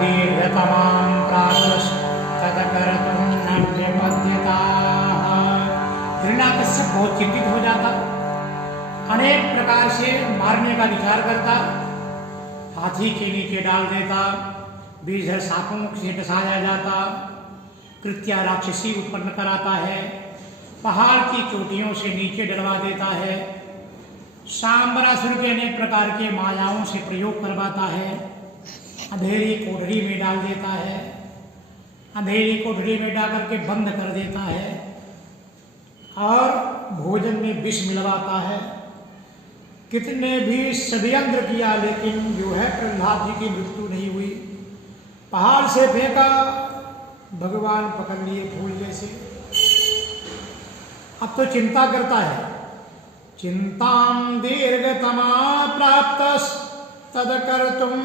दीर्घतमां प्रातस्तदकर्तुं न व्यपद्यताः। हिरण्याकश्यप बहुत चिंतित हो जाता, अनेक प्रकार से मारने का विचार करता, हाथी के नीचे डाल देता, बीजर सांपों से डसाया जाता, कृत्या राक्षसी उत्पन्न कराता है, पहाड़ की चोटियों से नीचे डलवा देता है, सांबरासुर के अनेक प्रकार के मायाओं से प्रयोग करवाता है, अंधेरी कोठरी में डाल देता है, अंधेरी कोठरी में डाल करके बंद कर देता है और भोजन में विष मिलवाता है। कितने भी षड्यंत्र किया लेकिन जो है प्रहलाद जी की मृत्यु नहीं हुई। पहाड़ से फेंका, भगवान पकड़ लिए फूल जैसे। अब तो चिंता करता है, चिंतां दीर्घतमा प्राप्तस्तदकर्तुं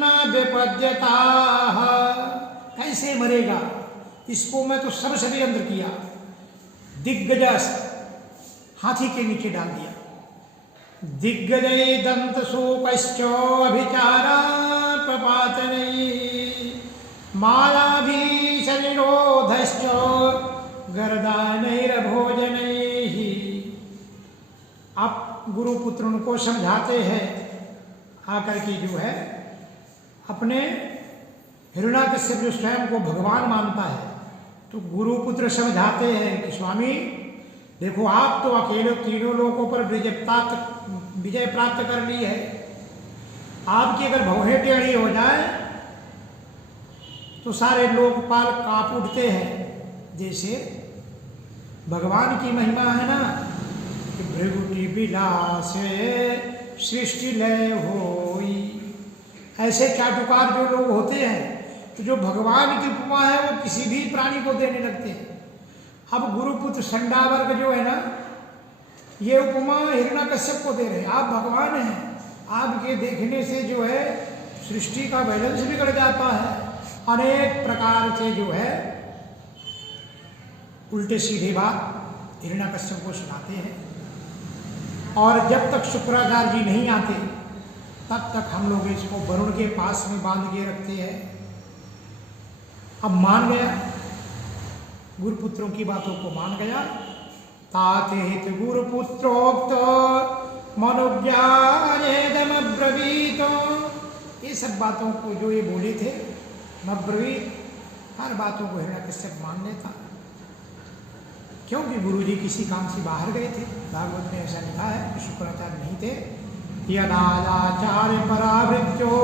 न विपद्यताः। कैसे मरेगा, इसको मैं तो सब षड्यंत्र किया, दिग्गज हाथी के नीचे डाल दिया। दिग्गजै दन्तशूकश्चोऽभिचारापपातनैः मायाभीषणिरोधश्च गर्दानैर्भोजनैः। आप गुरुपुत्र उनको समझाते हैं, आकर के जो है अपने हिरण्याकश्यप जो स्वयं को भगवान मानता है, तो गुरुपुत्र समझाते हैं कि स्वामी देखो, आप तो अकेले तीनों लोगों पर विजय प्राप्त कर ली है। आपकी अगर भौहें टेढ़ी हो जाए तो सारे लोकपाल कांप उठते हैं। जैसे भगवान की महिमा है ना कि भृगुटी विलासे सृष्टि लय होई। ऐसे चाटुकार जो लोग होते हैं तो जो भगवान की उपमा है वो किसी भी प्राणी को देने लगते हैं। अब गुरुपुत्र संडावर्ग जो है ना, ये उपमा हिरण्याकश्यप को दे रहे हैं। आप भगवान हैं, आपके देखने से जो है सृष्टि का बैलेंस बिगड़ जाता है। अनेक प्रकार से जो है उल्टे सीधे बात हिरण्याकश्यप को सुनाते हैं। और जब तक शुक्राचार्य जी नहीं आते तब तक हम लोग इसको वरुण के पास में बांध के रखते हैं। अब मान गया, गुरुपुत्रों की बातों को मान गया। ताते हित गुरुपुत्रोक्त मनुज्ञानेदमब्रवीत। ये सब बातों को जो ये बोले थे मब्रवीत, हर बातों को हिरण्याकश्यप मान लेता, क्योंकि गुरुजी किसी काम से बाहर गए थे। भागवत में ऐसा लिखा है कि शुक्राचार्य नहीं थे। यदाचार्य परावृत्यो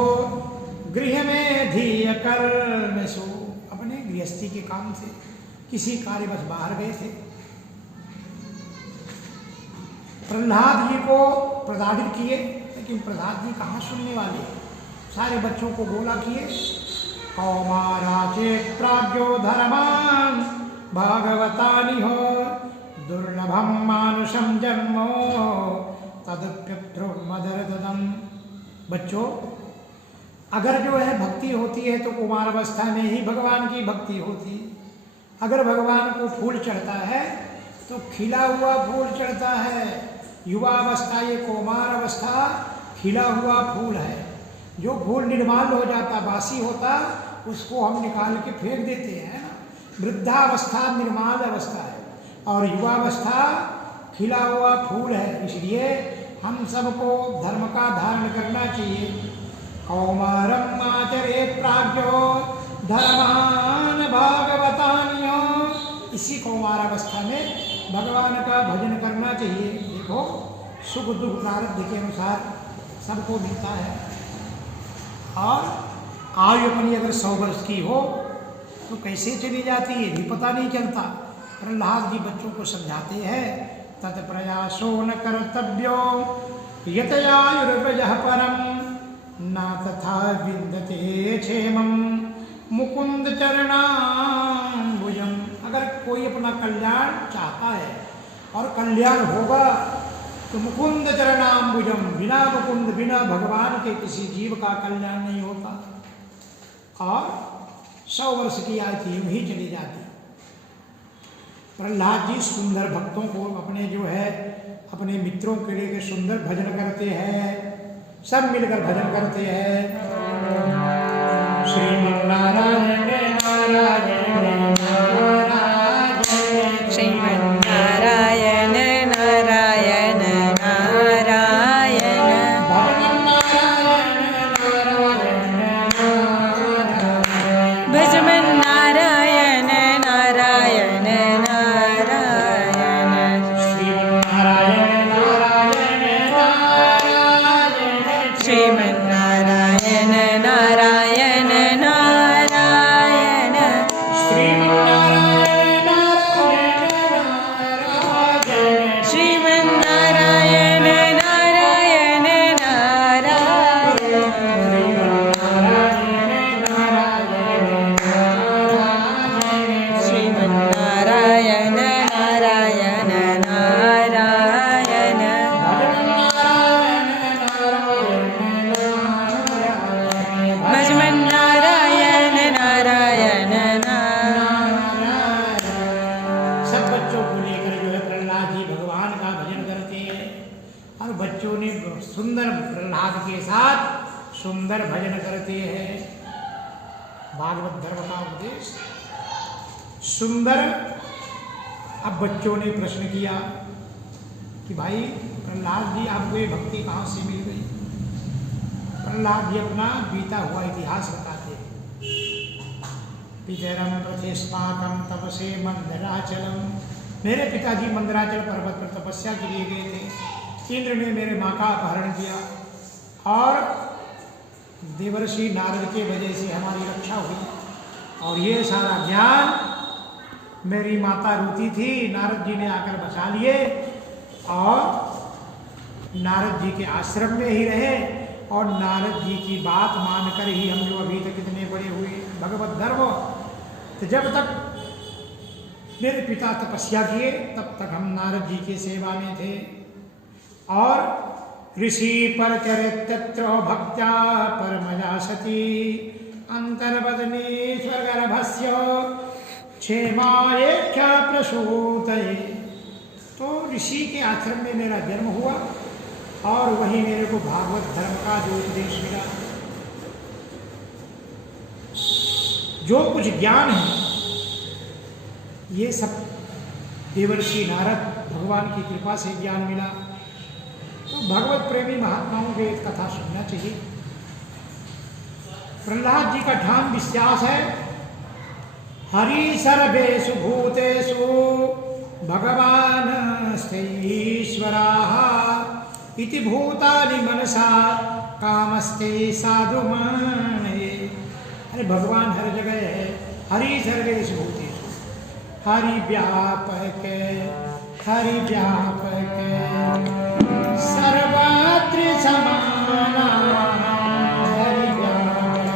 गृह में धीय कर्मसु। अपने गृहस्थी के काम से किसी कार्य बस बाहर गए थे। प्रहलाद जी को प्रताड़ित किए, लेकिन प्रहलाद जी कहाँ सुनने वाले, सारे बच्चों को गोला किए। कौमाराचे प्राज्ञो धर्मान् भागवतानिह दुर्लभम मानुषम जन्मो तदप्यध्रुवमदरददम्। बच्चों, अगर जो है भक्ति होती है तो कुमार अवस्था में ही भगवान की भक्ति होती। अगर भगवान को फूल चढ़ता है तो खिला हुआ फूल चढ़ता है। युवा अवस्था, ये कुमार अवस्था खिला हुआ फूल है। जो फूल निर्माल हो जाता, बासी होता, उसको हम निकाल के फेंक देते हैं ना। वृद्धावस्था निर्माल अवस्था है और युवावस्था खिला हुआ फूल है। इसलिए हम सबको धर्म का धारण करना चाहिए। कौमारम आचरेत प्राज्ञो धर्मान भागवतान्यो। इसी कौमारावस्था में भगवान का भजन करना चाहिए। देखो, सुख दुख प्रारब्ध के अनुसार सबको मिलता है। और आयु अपनी अगर 100 वर्ष की हो तो कैसे चली जाती है भी पता नहीं चलता। प्रहलाद जी बच्चों को समझाते हैं, तत्प्रयासो न कर्तव्यो यतयायुर्वयः परम न तथा विन्दते क्षेमं मुकुंद चरणाम्बुजं। अगर कोई अपना कल्याण चाहता है और कल्याण होगा तो मुकुंद चरणाम्बुजम, बिना मुकुंद बिना भगवान के किसी जीव का कल्याण नहीं होता। और 100 वर्ष की आयु यूं ही चली जाती। प्रहलाद जी सुंदर भक्तों को अपने जो है अपने मित्रों के लिए सुंदर भजन करते हैं, सब मिलकर भजन करते हैं। श्रीमन्नारायण नारायण नारायण श्रीमन्नारायण नारायण नारायण भजमन्नारायण नारायण नारायण श्रीमन्नारायण नारायण नारायण श्रीमन्नारायण नारायण नारायण श्रीमन्नारायण नारायण नारायण भजमन्नारायण नारायण नारायण सब बच्चों को लेकर जो है प्रहलाद जी भगवान का भजन करते हैं और बच्चों ने सुंदर प्रहलाद के साथ सुंदर भजन करते हैं। भागवत धर्म का उपदेश सुंदर। अब बच्चों ने प्रश्न किया कि भाई प्रहलाद जी आपको ये भक्ति कहाँ से मिल गई। प्रहलाद जी अपना बीता हुआ इतिहास बताते हैं। पितरम प्रतिष्ठाकम तपसे मंदराचलम, मेरे पिताजी मंदराचल पर्वत पर तपस्या के लिए गए थे। इंद्र ने मेरे माँ का अपहरण किया और देवर्षि नारद के वजह से हमारी रक्षा हुई। और ये सारा ज्ञान मेरी माता रोती थी, नारद जी ने आकर बचा लिए और नारद जी के आश्रम में ही रहे और नारद जी की बात मानकर ही हम जो अभी तक इतने बड़े हुए भगवत धर्म। तो जब तक मेरे पिता तपस्या किए तब तक हम नारद जी की सेवा में थे। और ऋषि पर चरित्र भक्त्या परमया सती अंतर्वदने स्वर्गर्भस्य क्षेमायेख्या प्रसूतये। तो ऋषि के आश्रम में मेरा जन्म हुआ और वहीं मेरे को भागवत धर्म का जो उपदेश मिला। जो कुछ ज्ञान है ये सब देवर्षि नारद भगवान की कृपा से ज्ञान मिला। तो भगवत प्रेमी महात्माओं की एक कथा सुनना चाहिए। प्रहलाद जी का ठाम विश्वास है, हरि सर्वेषु भूतेषु भगवान ईश्वराः इति भूतानि मनसा कामस्ते साधु मानये। अरे भगवान हर जगह है, हरि सर्वेषु भूतेषु, हरि व्यापक सर्वत्र समाना, हरि व्यापक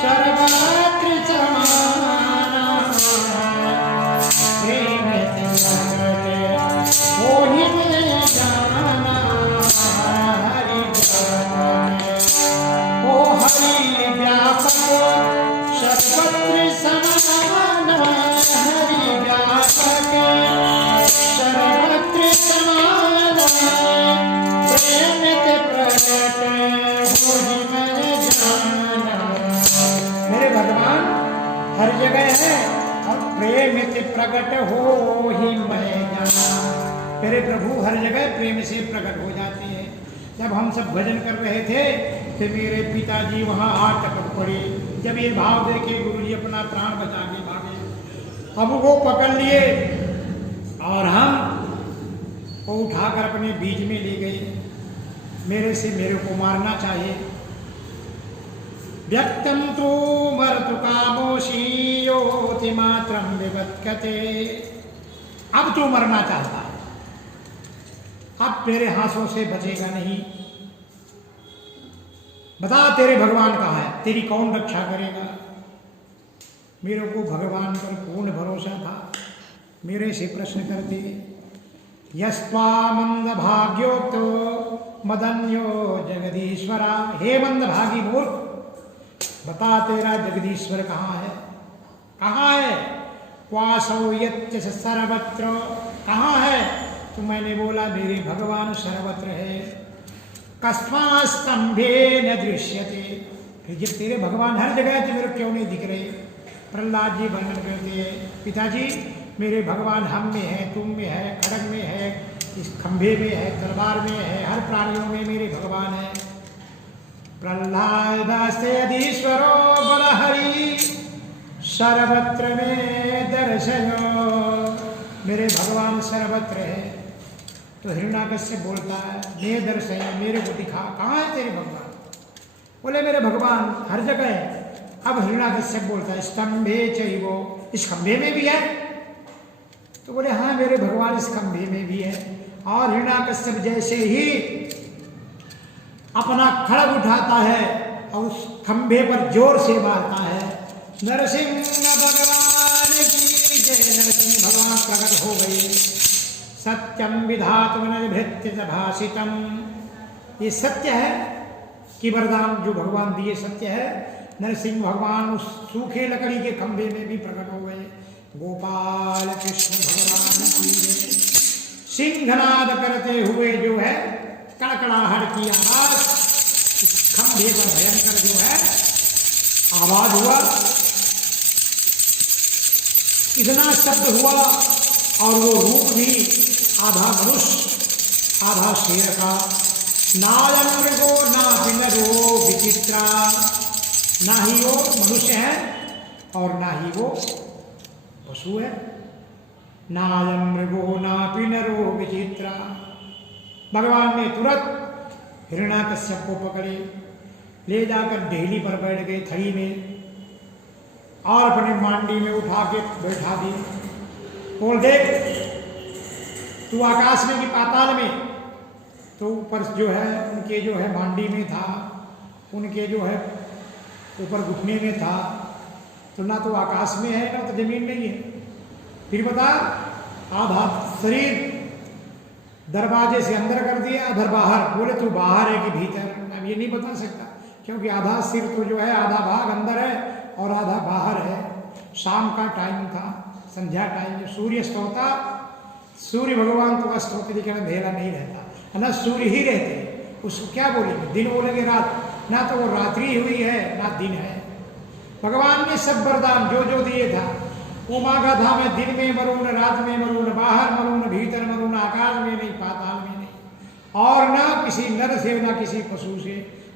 सर्वत्र समाना, प्रेम तिलक मोहि में जाना, हरि व्यापक ओ हरि व्यापक सर्वत्र समाना, हरि व्यापक सर्वत्र समाना, प्रेम ते प्रकट होहि मैं जाना। मेरे भगवान हर जगह है और प्रेम ते प्रकट होहि मैं जाना। मेरे प्रभु हर जगह प्रेम से प्रकट हो जाते हैं। जब हम सब भजन कर रहे थे तो मेरे पिताजी वहाँ आ टपक पड़े। जब ये भाव देखे गुरु जी अपना प्राण बचा के भागे, हम वो पकड़ लिए और हम को उठाकर अपने बीज में ले गए। मेरे को मारना चाहिए। व्यक्तम तो मरतु कामोशी योति मात्रम विवत्कते। अब तू मरना चाहता है, अब तेरे हाथों से बचेगा नहीं। बता तेरे भगवान कहाँ है, तेरी कौन रक्षा करेगा। मेरे को भगवान पर पूर्ण भरोसा था। मेरे से प्रश्न करते, यस्त्वा मंद भाग्योक्तो मदन्यो जगदीश्वरा। हे मंद भागी मूर्ख, बता तेरा जगदीश्वर कहाँ है, कहाँ है। क्वासौ यत्य सर्वत्र, कहाँ है। तो मैंने बोला मेरे भगवान सर्वत्र है। कस्मा स्तंभे न दृश्यते। फिर जब तेरे भगवान हर जगह है तो मेरे क्यों नहीं दिख रहे? प्रहलाद जी वर्णन करते हैं, पिताजी मेरे भगवान हम में है, तुम में है, खड़ग में है, इस खंभे में है, तलवार में है, हर प्राणियों में मेरे भगवान है। प्रहलादास्तेदीश्वरो बलहरि सर्वत्र में दर्शनो, मेरे भगवान सर्वत्र है। तो हिरण्याकश्यप बोलता है, मेरे दर्शन मेरे को दिखा, कहाँ है तेरे भगवान? बोले मेरे भगवान हर जगह है। अब हिरण्याकश्यप बोलता है, स्तंभे चैवो, इस खंभे में भी है? तो बोले हाँ मेरे भगवान इस खंभे में भी है। और हिरण्याकश्यप जैसे ही अपना खड़ग उठाता है और उस खंभे पर जोर से मारता है, नरसिंह भगवान की जय, नरसिंह भगवान प्रकट हो गए। सत्यम विधातुम भृत्य भाषितम, ये सत्य है कि वरदान जो भगवान दिए सत्य है। नरसिंह भगवान उस सूखे लकड़ी के खंभे में भी प्रकट हो गए। गोपाल कृष्ण भगवान की जय। सिंहनाद करते हुए जो है कड़कड़ाहट की आवाज इस खंभे पर भयंकर जो है आवाज हुआ, इतना शब्द हुआ और वो रूप भी आधा मनुष्य आधा शेर का। नायम मृगो ना पिनरो विचित्रा, ना ही वो मनुष्य है और ना ही वो पशु है। नायम मृगो ना पिनरो विचित्रा। भगवान ने तुरंत हिरण्याकश्यप को पकड़े, ले जाकर ढेली पर बैठ गए थड़ी में और अपने मांडी में उठा के बैठा दी। बोल देख तू आकाश में कि पाताल में? तो ऊपर जो है उनके जो है मांडी में था, उनके जो है ऊपर घुटने में था, तो ना तो आकाश में है ना तो जमीन में ही है। फिर बता, आधा शरीर दरवाजे से अंदर कर दिया, आधा बाहर। बोले तू बाहर है कि भीतर? अब ये नहीं बता सकता क्योंकि आधा सिर तो जो है आधा भाग अंदर है और आधा बाहर है। शाम का टाइम था, संध्या टाइम, जब सूर्य अस्त होता, सूर्य भगवान तो अस्त होते लेकिन अंधेरा नहीं रहता, ना सूर्य ही रहते। उसको क्या बोलेंगे? दिन बोलेंगे रात? ना तो वो रात्रि हुई है ना दिन है। भगवान ने सब वरदान जो जो दिए था, उमा का था मैं दिन में मरूं न रात में मरूं, न बाहर मरूं न भीतर मरूं, न आकाश में नहीं पाताल में नहीं, और ना किसी नर से ना किसी पशु से।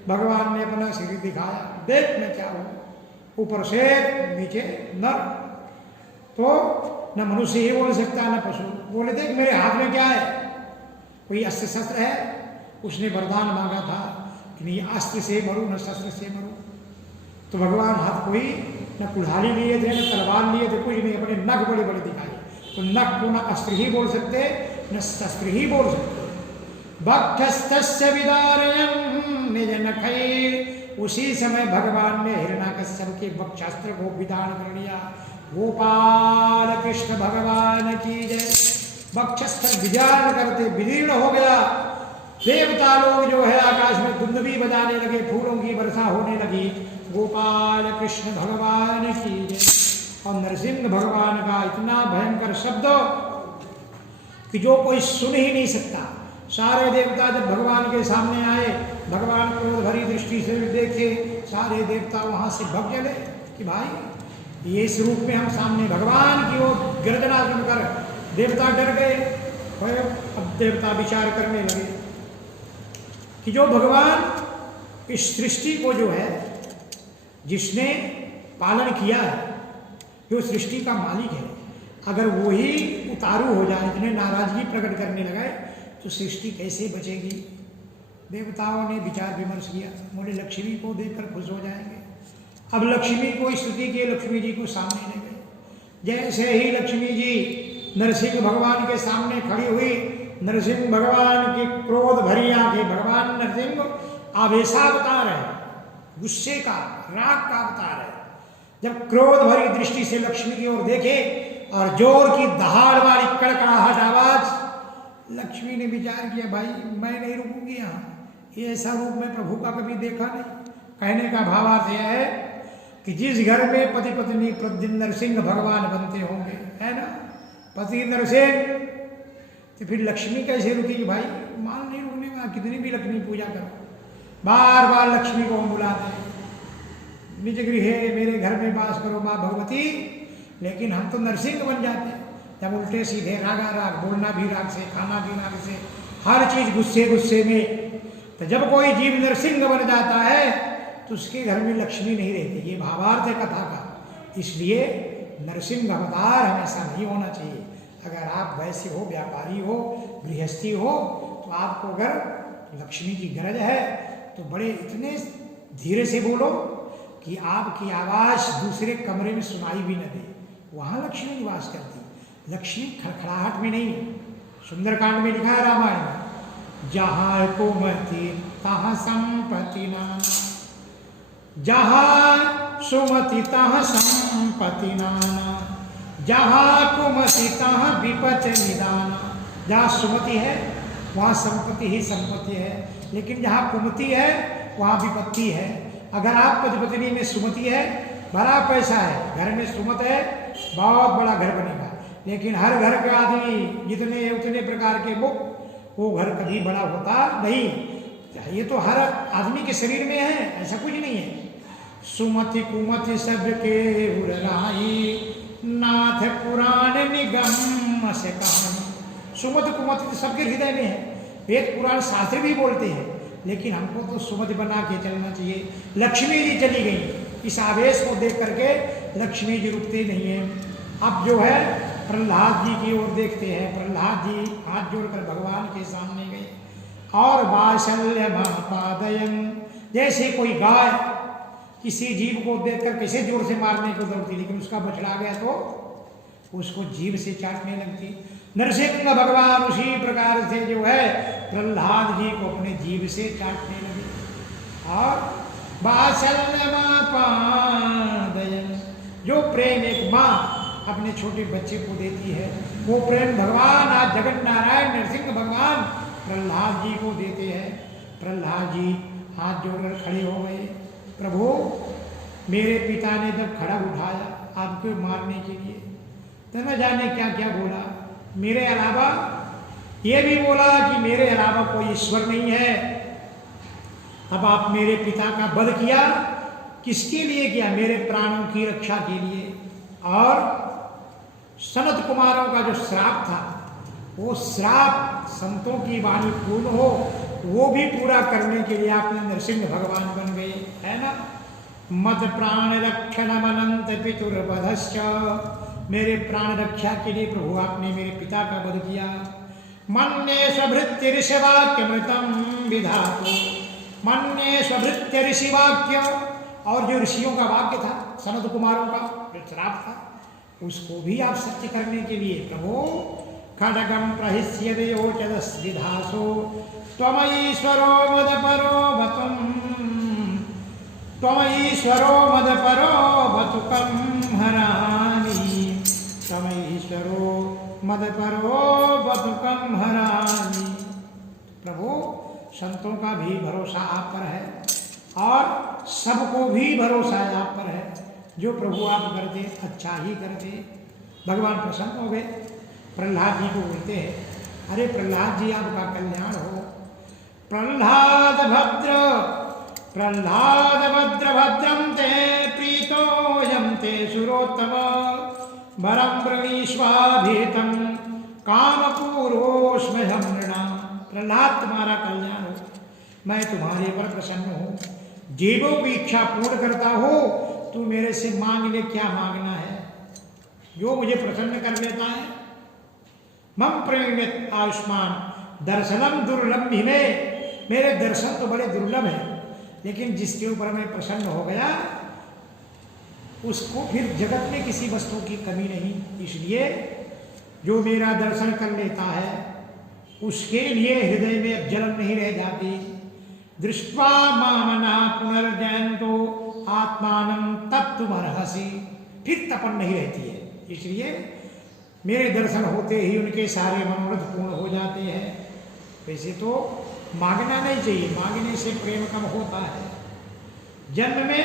भगवान ने अपना शरीर दिखाया, देख मैं क्या हूं, ऊपर से नीचे नर। तो न मनुष्य ही बोल सकता न पशु। बोले देख मेरे हाथ में क्या है? कोई अस्त्र शस्त्र है? उसने वरदान मांगा था कि नहीं अस्त्र से मरूं न शस्त्र से मरूं। तो भगवान हाथ कोई न कुल्हाड़ी लिए थे न तलवार लिए थे, कुछ नहीं, अपने नख बड़े बड़े दिखाए। तो नख को न अस्त्र ही बोल सकते न शस्त्र ही बोल सकते। वक्षस्थस्य विदारयन् निज नखैः, उसी समय भगवान ने हिरण्याकश्यप के वक्षास्त्र को विदान कर लिया। गोपाल कृष्ण भगवान की जय। वक्षस्त्र विदान करते विदीर्ण हो गया। देवता लोग जो है आकाश में दुंदुभी बजाने लगे, फूलों की वर्षा होने लगी। गोपाल कृष्ण भगवान की जय। और नरसिंह भगवान का इतना भयंकर शब्द कि जो कोई सुन ही नहीं सकता। सारे देवता जब भगवान के सामने आए, भगवान क्रोध भरी दृष्टि से देखे, सारे देवता वहां से भग चले कि भाई ये इस रूप में हम सामने भगवान की ओर गर्जना सुनकर देवता डर गए। अब देवता विचार करने लगे कि जो भगवान इस सृष्टि को जो है जिसने पालन किया है, जो सृष्टि का मालिक है, अगर वो ही उतारू हो जाए, इतने नाराजगी प्रकट करने लगे, तो सृष्टि कैसे बचेगी? देवताओं ने विचार विमर्श किया, बोले लक्ष्मी को देखकर खुश हो जाएंगे। अब लक्ष्मी को स्तुति के लक्ष्मी जी को सामने ले गए। जैसे ही लक्ष्मी जी नरसिंह भगवान के सामने खड़ी हुई, नरसिंह भगवान की क्रोध भरी आंखें, भगवान नरसिंह आवेशावतार है, गुस्से का, राग का अवतार है। जब क्रोध भरी दृष्टि से लक्ष्मी की ओर देखे और जोर की दहाड़ वाली कड़कड़ाहट आवाज, लक्ष्मी ने विचार किया भाई मैं नहीं रुकूंगी यहाँ, ये ऐसा रूप मैं प्रभु का कभी देखा नहीं। कहने का भावार्थ यह है कि जिस घर में पति पत्नी प्रतिदिन नरसिंह भगवान बनते होंगे, है ना, पति नरसिंह, तो फिर लक्ष्मी कैसे रुकेगी भाई? मान नहीं रुकने का, कितनी भी लक्ष्मी पूजा करो, बार बार लक्ष्मी को हम बुलाते हैं। निज गृह मेरे घर में वास करो माँ भगवती, लेकिन हम तो नरसिंह बन जाते हैं जब उल्टे सीधे रागा राग, बोलना भी राग से, खाना भी राग से, हर चीज गुस्से गुस्से में। तो जब कोई जीव नरसिंह बन जाता है तो उसके घर में लक्ष्मी नहीं रहती। ये भावार्थ है कथा का। इसलिए नरसिंह अवतार हमेशा नहीं होना चाहिए। अगर आप वैसे हो, व्यापारी हो, गृहस्थी हो, तो आपको अगर लक्ष्मी की गरज है तो बड़े इतने धीरे से बोलो कि आपकी आवाज़ दूसरे कमरे में सुनाई भी न दे। वहाँ लक्ष्मी निवास करती। लक्ष्मी खड़खड़ाहट में नहीं। सुंदरकांड में लिखा है रामायण में, जहाँ कुमति तहाँ संपत्ति नाना, जहाँ सुमति तहाँ संपत्ति नाना, जहाँ कुमति तहाँ विपत निदाना। जहाँ सुमति है वहाँ संपत्ति ही संपत्ति है, लेकिन जहाँ कुमति है वहाँ विपत्ति है। अगर आप पतिपत्नी में सुमति है, बड़ा पैसा है, घर में सुमत है, बहुत बड़ा घर बनेगा। लेकिन हर घर के आदमी जितने उतने प्रकार के मुख, वो घर कभी बड़ा होता नहीं। ये तो हर आदमी के शरीर में है, ऐसा कुछ नहीं है। सुमति कुमति सबके उड़ाई, नाथ पुराण निगम से कहानी। सुमति कुमति तो सबके हृदय में है। वेद पुराण शास्त्र भी बोलते हैं, लेकिन हमको तो सुमति बना के चलना चाहिए। लक्ष्मी जी चली गई, इस आवेश को देख करके लक्ष्मी जी रुकते नहीं है। अब जो है प्रहलाद जी की ओर देखते हैं। प्रहलाद जी हाथ जोड़कर भगवान के सामने गए और वात्सल्य महापादयन, जैसे कोई गाय किसी जीव को देखकर कैसे जोर से मारने को दौड़ती, लेकिन उसका बछड़ा गया तो उसको जीभ से चाटने लगती। नरसिंह भगवान उसी प्रकार से जो है प्रहलाद जी को अपने जीभ से चाटने लगे। और वात्सल्य महापादयन, जो प्रेम एक माँ अपने छोटे बच्चे को देती है, वो प्रेम भगवान आज जगत नारायण नरसिंह भगवान प्रहलाद जी को देते हैं। प्रहलाद जी हाथ जोड़कर खड़े हो गए। प्रभु, मेरे पिता ने जब खड़ा उठाया आपको मारने के लिए, तो न जाने क्या क्या बोला। मेरे अलावा ये भी बोला कि मेरे अलावा कोई ईश्वर नहीं है। अब आप मेरे पिता का वध किया, किसके लिए किया? मेरे प्राणों की रक्षा के लिए। और सनत कुमारों का जो श्राप था, वो श्राप संतों की वाणी पूर्ण हो, वो भी पूरा करने के लिए आपने नरसिंह भगवान बन गए, है ना। मद प्राण रक्षणम अनंत पितुर्वधश्च, मेरे प्राण रक्षा के लिए प्रभु आपने मेरे पिता का वध किया। मन्ये स्वभृत्य ऋषिवाक्यमृतम विधातु, मन्ये स्वभृत्य ऋषिवाक्य, और जो ऋषियों का वाक्य था, सनत कुमारों का जो श्राप था, उसको भी आप सत्य करने के लिए प्रभु खड्गम प्रहिष्यते ओचदस्विधासो त्वमईश्वरो मदपरो भतुम, त्वमईश्वरो मदपरो भतुकं हरामि, त्वमईश्वरो मदपरो भतुकं हरामि। प्रभु, संतों का भी भरोसा आप पर है और सबको भी भरोसा आप पर है। जो प्रभु आप करते अच्छा ही करते। भगवान प्रसन्न हो गए। प्रहलाद जी को बोलते हैं, अरे प्रहलाद जी आपका कल्याण हो। प्रहलाद भद्र प्रहलाद भद्र भद्रम ते प्रीतोयम ते सुरोत्तम, वरम ब्रवीष्वाभीतम कामपूरोस्म्यहं नृणाम। प्रहलाद तुम्हारा कल्याण हो, मैं तुम्हारे पर प्रसन्न हूँ, जीवों की इच्छा पूर्ण करता हो। तू मेरे से मांग ले, क्या मांगना है, जो मुझे प्रसन्न कर लेता है। मम प्रेमित आयुष्मान दर्शनम दुर्लभ में, मेरे दर्शन तो बड़े दुर्लभ हैं, लेकिन जिसके ऊपर मैं प्रसन्न हो गया उसको फिर जगत में किसी वस्तु की कमी नहीं। इसलिए जो मेरा दर्शन कर लेता है उसके लिए हृदय में जलन नहीं रह जाती। दृष्ट्वा मामना पुनर्जयन्तो आत्मानं तप्तुमर्हसि, फिर तपन नहीं रहती है। इसलिए मेरे दर्शन होते ही उनके सारे मनोरथ पूर्ण हो जाते हैं। वैसे तो मांगना नहीं चाहिए, मांगने से प्रेम कम होता है। जन्म में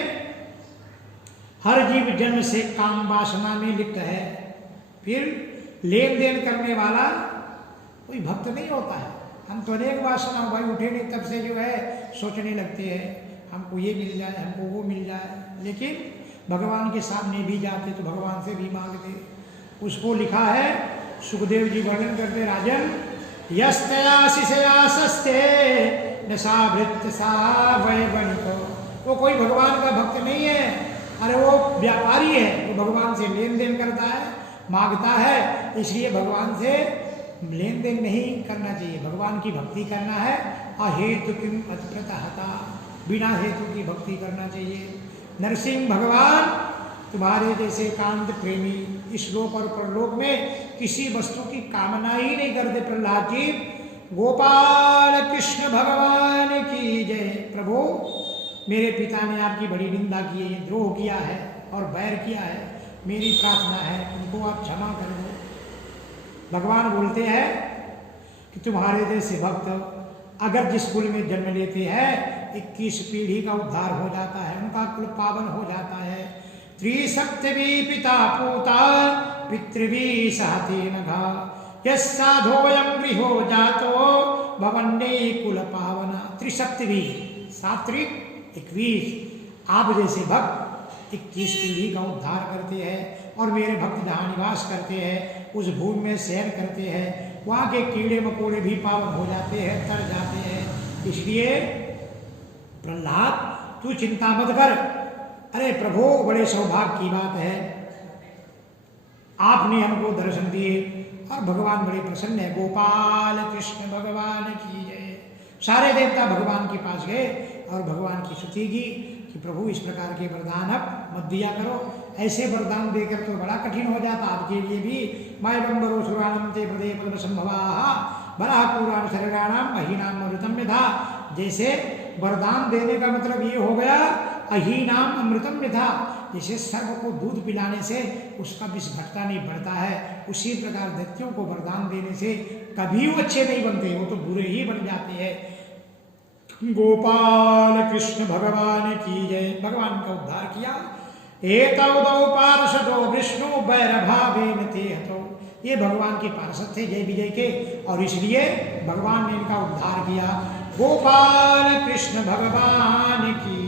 हर जीव जन्म से काम वासना में लिप्त है, फिर लेन देन करने वाला कोई भक्त नहीं होता है। हम तो अनेक वासना भाई उठे नहीं तब से जो है सोचने लगते हैं, हमको ये मिल जाए, हमको वो मिल जाए, लेकिन भगवान के सामने भी जाते तो भगवान से भी मांगते। उसको लिखा है, सुखदेव जी वर्णन करते, राजन यस्तया शिशयासस्ते नशाभृत सा वै बनितो। वो कोई भगवान का भक्त नहीं है, अरे वो व्यापारी है, वो भगवान से लेन देन करता है, मांगता है, इसलिए भगवान से लेन देन नहीं करना चाहिए। भगवान की भक्ति करना है, अहेतु किम अतप्रतहता, बिना हेतु की भक्ति करना चाहिए। नरसिंह भगवान तुम्हारे जैसे एकांत प्रेमी इस लोक और परलोक में किसी वस्तु की कामना ही नहीं करते। प्रहलाद जी, गोपाल कृष्ण भगवान की जय। प्रभु, मेरे पिता ने आपकी बड़ी निंदा की है, द्रोह किया है और बैर किया है, मेरी प्रार्थना है उनको आप क्षमा कर दो। भगवान बोलते हैं कि तुम्हारे जैसे भक्त अगर जिस कुल में जन्म लेते हैं 21 पीढ़ी का उद्धार हो जाता है, उनका कुल पावन हो जाता है। त्रिसप्तमी पिता पूता पितृवी सहते नघा, यस्साधोयं गृहो जातो भवन्ने कुल पावना। त्रिसप्तमी, 7 21, आप जैसे भक्त 21 पीढ़ी का उद्धार करते हैं, और मेरे भक्त जहाँ निवास करते हैं उस भूमि में शयन करते हैं, वहाँ के कीड़े मकोड़े भी पावन हो जाते हैं, तर जाते हैं। इसलिए प्रहलाद, तू चिंता मत कर। अरे प्रभु, बड़े सौभाग्य की बात है, आपने हमको दर्शन दिए और भगवान बड़े प्रसन्न है। गोपाल कृष्ण भगवान की जय। सारे देवता भगवान के पास गए और भगवान की स्तुति की कि प्रभु इस प्रकार के वरदान अब मत दिया करो। ऐसे वरदान देकर तो बड़ा कठिन हो जाता आपके लिए भी। माय बंबरो सुराणम ते प्रदे पद्म संभवा बरा पुराण शरणानाम महीनाम अमृतम यथा। जैसे वरदान देने का मतलब ये हो गया, अहीनाम अमृतम यथा, जैसे सर्व को दूध पिलाने से उसका विष घटता नहीं बढ़ता है, उसी प्रकार दैत्यों को वरदान देने से कभी वो अच्छे नहीं बनते, वो तो बुरे ही बन जाते हैं। गोपाल कृष्ण भगवान की जय। भगवान का उद्धार किया। एतौ दौ पार्षदो विष्णु बैरभावेन ते हतौ। ये भगवान के पार्षद थे जय विजय के, और इसलिए भगवान ने इनका उद्धार किया। गोपाल कृष्ण भगवान की